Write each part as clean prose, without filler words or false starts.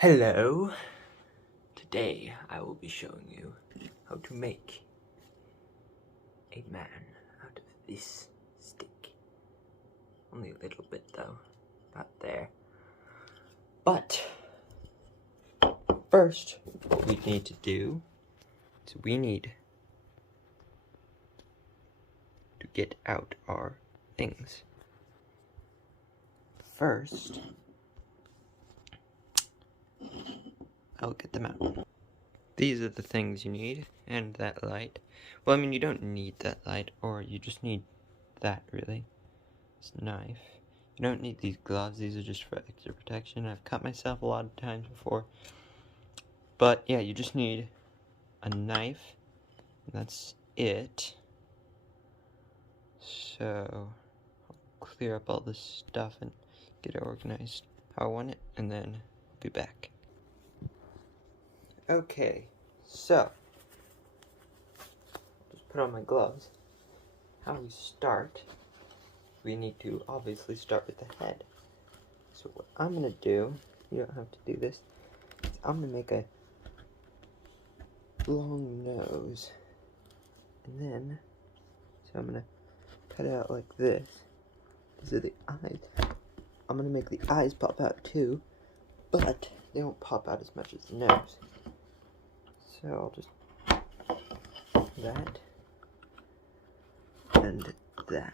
Hello! Today I will be showing you how to make a man out of this stick. Only a little bit though, about there. But first, what we need to do is we need to get out our things. First, I'll get them out. These are the things you need, and that light. Well, I mean, you don't need that light, or you just need that, really. This knife. You don't need these gloves, these are just for extra protection. I've cut myself a lot of times before. But, yeah, you just need a knife, and that's it. So, I'll clear up all this stuff and get it organized how I want it, and then I'll be back. Okay, so, just put on my gloves. How we start, we need to obviously start with the head. So what I'm going to do, you don't have to do this, is I'm going to make a long nose. And then, so I'm going to cut it out like this. These are the eyes. I'm going to make the eyes pop out too, but they won't pop out as much as the nose. So I'll just that and that.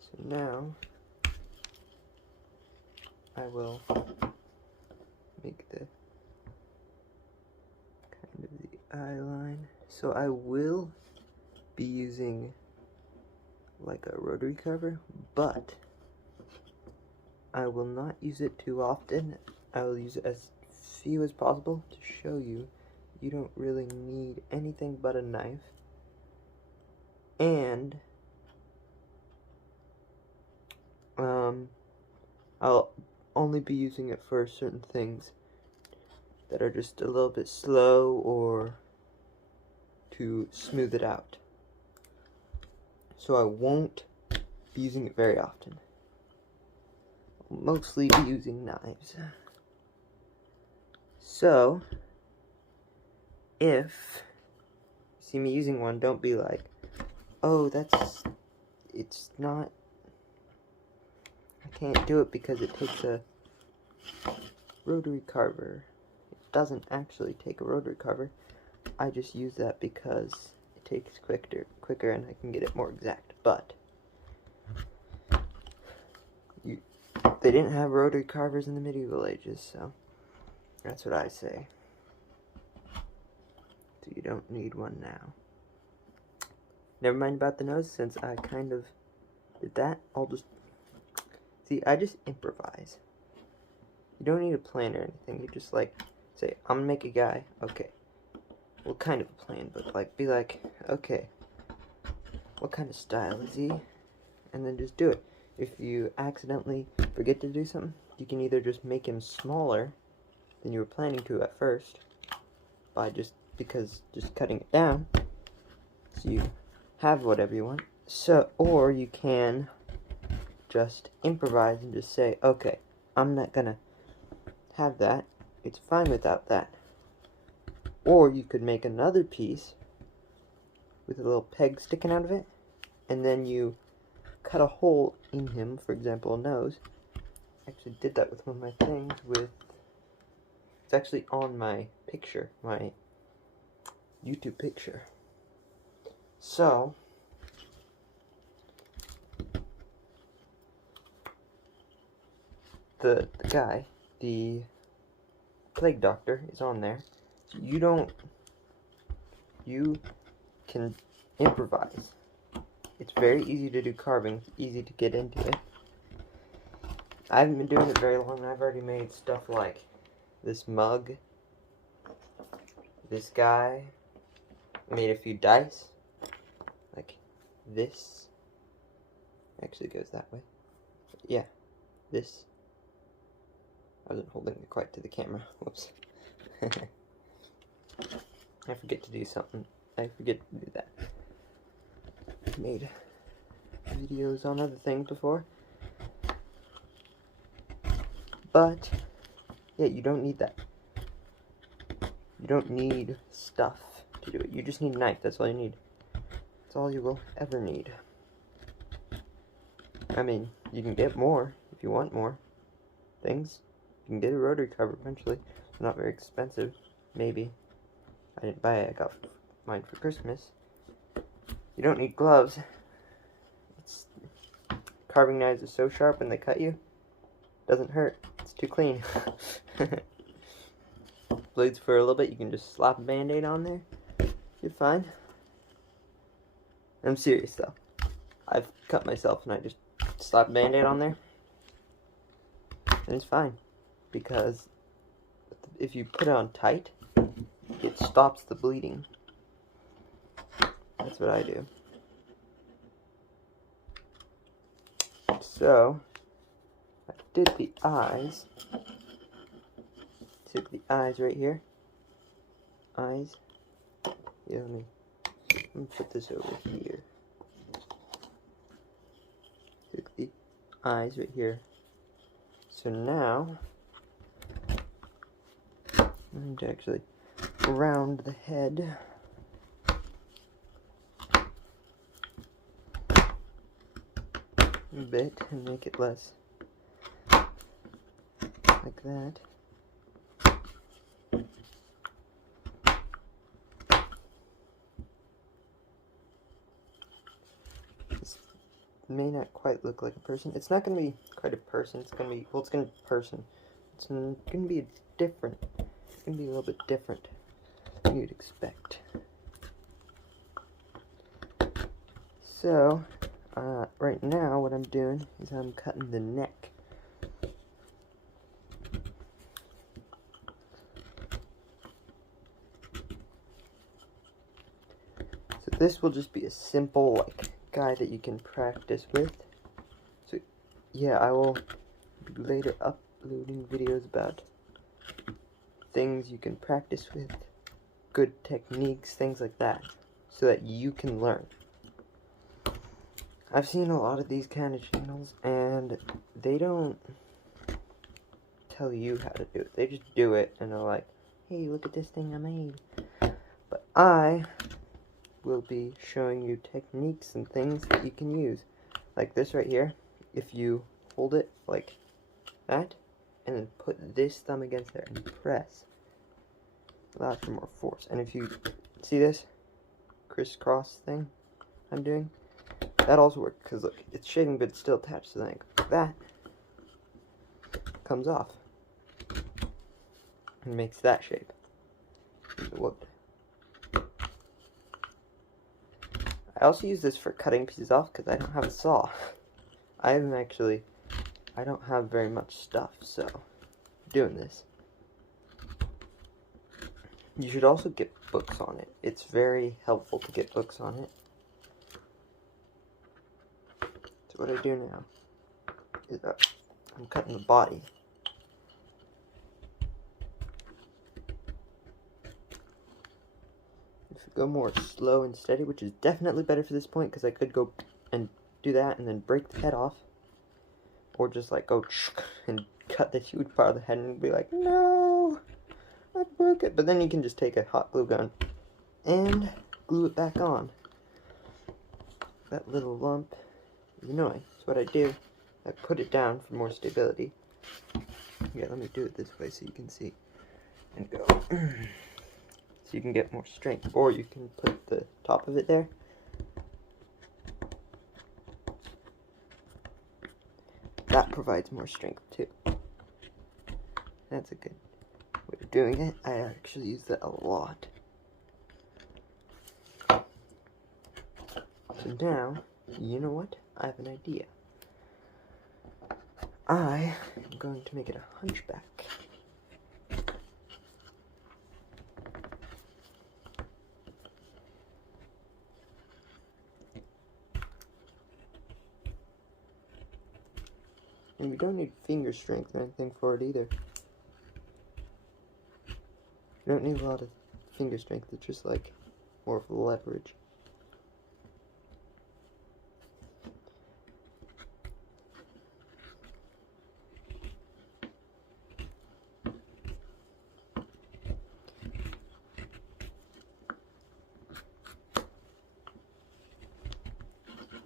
So now I will make the kind of the eye line. So I will be using like a rotary carver, but I will not use it too often. I will use it as few as possible to show you you don't really need anything but a knife. And I'll only be using it for certain things that are just a little bit slow or to smooth it out. So I won't be using it very often. I'll mostly be using knives. So, if you see me using one, don't be like, oh, it's not, I can't do it because it takes a rotary carver. It doesn't actually take a rotary carver. I just use that because it takes quicker and I can get it more exact. But they didn't have rotary carvers in the medieval ages, so that's what I say. So you don't need one now. Never mind about the nose, since I kind of did that. I'll just see, I just improvise. You don't need a plan or anything. You just like say, I'm gonna make a guy. Okay. Well, kind of a plan, but like be like, okay, what kind of style is he? And then just do it. If you accidentally forget to do something, you can either just make him smaller than you were planning to at first by just cutting it down so you have whatever you want. So, or you can just improvise and just say, okay, I'm not gonna have that. It's fine without that. Or you could make another piece with a little peg sticking out of it, and then you cut a hole in him, for example, a nose. I actually did that with one of my things it's actually on my picture, my YouTube picture. So, the guy, the plague doctor, is on there. You can improvise. It's very easy to do carving, it's easy to get into it. I haven't been doing it very long, I've already made stuff like this mug, this guy, I made a few dice, like this, actually goes that way, yeah, this, I wasn't holding it quite to the camera, whoops. I forget to do something, I forget to do that. I've made videos on other things before. But, yeah, you don't need that. You don't need stuff to do it. You just need a knife. That's all you need. That's all you will ever need. I mean, you can get more if you want more things. You can get a rotary carver eventually. They're not very expensive. Maybe. I didn't buy it. I got mine for Christmas. You don't need gloves. Carving knives are so sharp when they cut you. Doesn't hurt. It's too clean. Bleeds for a little bit. You can just slap a band-aid on there. You're fine. I'm serious though. I've cut myself and I just slap a band-aid on there. And it's fine. Because if you put it on tight, it stops the bleeding. That's what I do. So, I did the eyes. Took the eyes right here. Eyes. Yeah, let me put this over here. Took the eyes right here. So now, I'm going to actually round the head. A bit and make it less like that. This may not quite look like a person. It's not going to be quite a person. It's going to be, well, it's going to be a person. It's going to be different. It's going to be a little bit different than you'd expect. So, right now what I'm doing is I'm cutting the neck. So this will just be a simple like guide that you can practice with. So yeah, I will be later uploading videos about things you can practice with, good techniques, things like that, so that you can learn. I've seen a lot of these kind of channels, and they don't tell you how to do it. They just do it, and they're like, hey, look at this thing I made. But I will be showing you techniques and things that you can use. Like this right here. If you hold it like that, and then put this thumb against there and press, allows for more force. And if you see this crisscross thing I'm doing, that also works, because look, it's shading but it's still attached, so then that comes off and makes that shape. Whoop. I also use this for cutting pieces off because I don't have a saw. I don't have very much stuff, so doing this. You should also get books on it. It's very helpful to get books on it. So what I do now is I'm cutting the body. If you go more slow and steady, which is definitely better for this point, because I could go and do that and then break the head off, or just like go and cut the huge part of the head and be like, no, I broke it. But then you can just take a hot glue gun and glue it back on. That little lump is annoying. So what I do, I put it down for more stability. Yeah, let me do it this way so you can see. And go. So you can get more strength. Or you can put the top of it there. That provides more strength too. That's a good way of doing it. I actually use that a lot. So now, you know what? I have an idea. I am going to make it a hunchback. And you don't need finger strength or anything for it either. You don't need a lot of finger strength. It's just like more of leverage.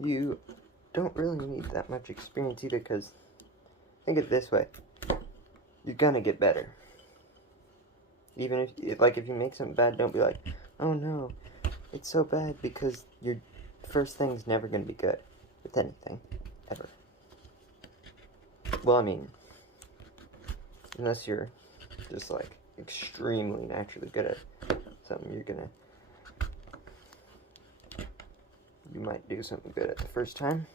You don't really need that much experience either, because think of it this way, you're gonna get better. Even if you make something bad, don't be like, oh no, it's so bad, because your first thing's never gonna be good with anything, ever. Well, I mean, unless you're just like extremely naturally good at something, you might do something good at the first time,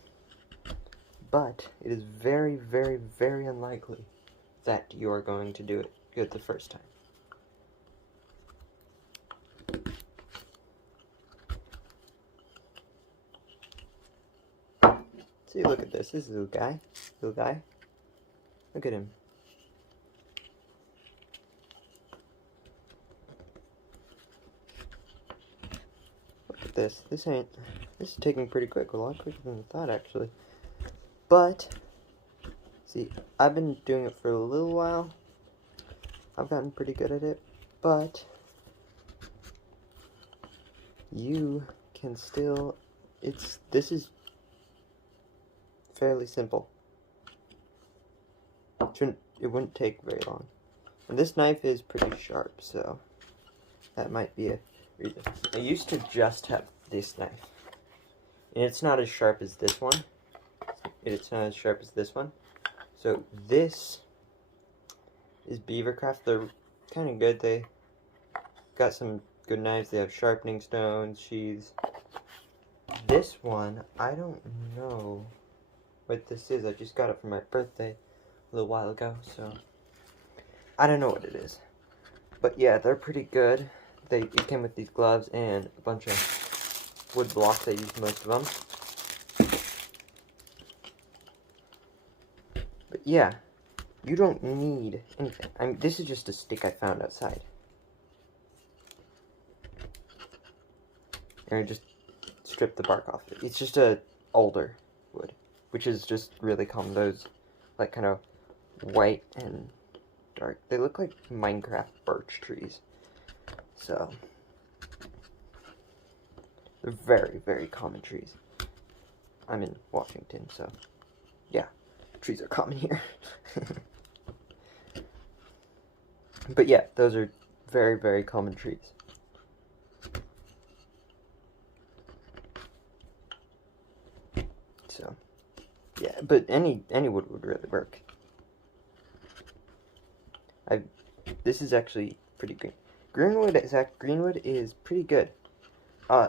but it is very, very, very unlikely that you are going to do it good the first time. See, look at this. This is a little guy. Look at him. Look at this. This is taking pretty quick. A lot quicker than I thought, actually. But, see, I've been doing it for a little while. I've gotten pretty good at it. But, you can still, this is fairly simple. It wouldn't take very long. And this knife is pretty sharp, so that might be a reason. I used to just have this knife, and it's not as sharp as this one. So this is Beavercraft. They're kind of good. They got some good knives. They have sharpening stones, sheaths. This one, I don't know what this is. I just got it for my birthday a little while ago, so I don't know what it is. But yeah, they're pretty good. It came with these gloves and a bunch of wood blocks. I used most of them. But yeah, you don't need anything. I mean, this is just a stick I found outside. And I just stripped the bark off it. It's just a alder wood, which is just really common. Those, like, kind of white and dark. They look like Minecraft birch trees. So, they're very, very common trees. I'm in Washington, so yeah, trees are common here. But yeah, those are very, very common trees. So, yeah, but any wood would really work. This is actually pretty green. Greenwood is pretty good.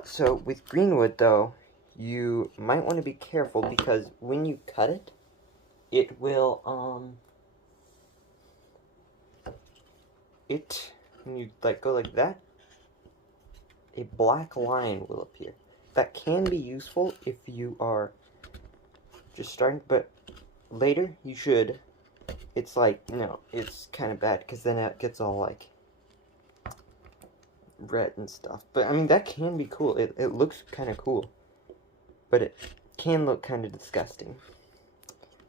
So with greenwood though, you might want to be careful, because when you cut it, it will when you like go like that, a black line will appear. That can be useful if you are just starting, but later you should. It's like, it's kind of bad, because then it gets all like red and stuff. But I mean, that can be cool. It looks kind of cool, but it can look kind of disgusting.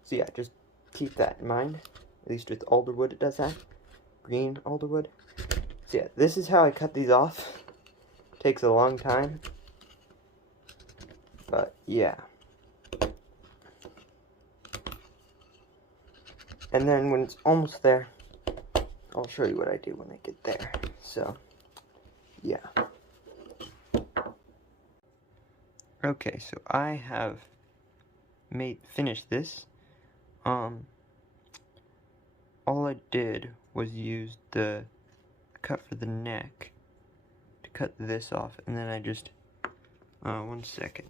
So yeah, just keep that in mind. At least with alderwood it does that. Green alderwood. So yeah, this is how I cut these off. Takes a long time, but yeah. And then when it's almost there, I'll show you what I do when I get there. So, yeah. Okay, so I have finished this. All I did was use the cut for the neck to cut this off, and then I just, 1 second.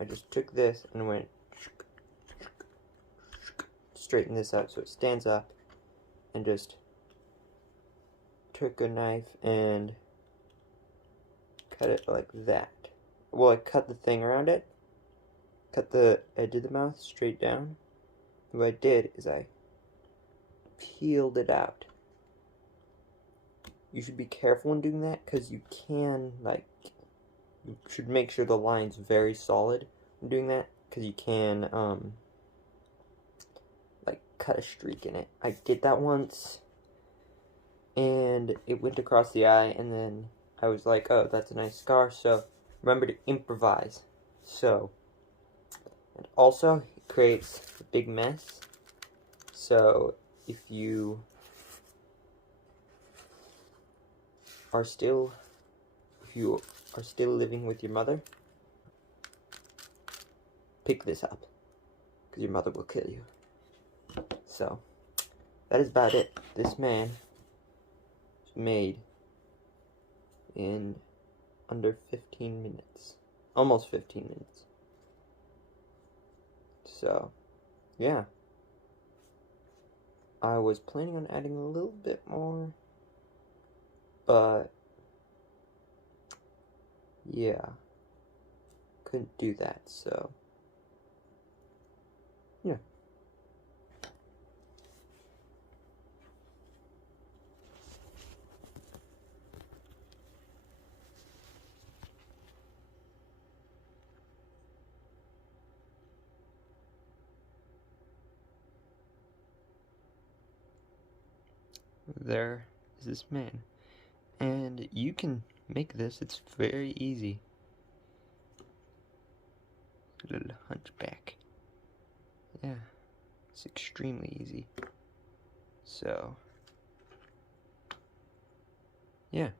I just took this and went straighten this out so it stands up, and just took a knife and cut it like that. Well, I cut the thing around it, cut the edge of the mouth straight down. What I did is I peeled it out, you should be careful when doing that, because you can, like, you should make sure the line's very solid when doing that, because you can, like, cut a streak in it. I did that once, and it went across the eye, and then I was like, oh, that's a nice scar, so remember to improvise. So, and also, it creates a big mess, so if you are still living with your mother, pick this up, because your mother will kill you. So, that is about it. This man is made in under 15 minutes. Almost 15 minutes. So, yeah. I was planning on adding a little bit more, but yeah, couldn't do that, so yeah. There is this man, and you can make this. It's very easy. Little hunchback. Yeah, it's extremely easy. So, yeah.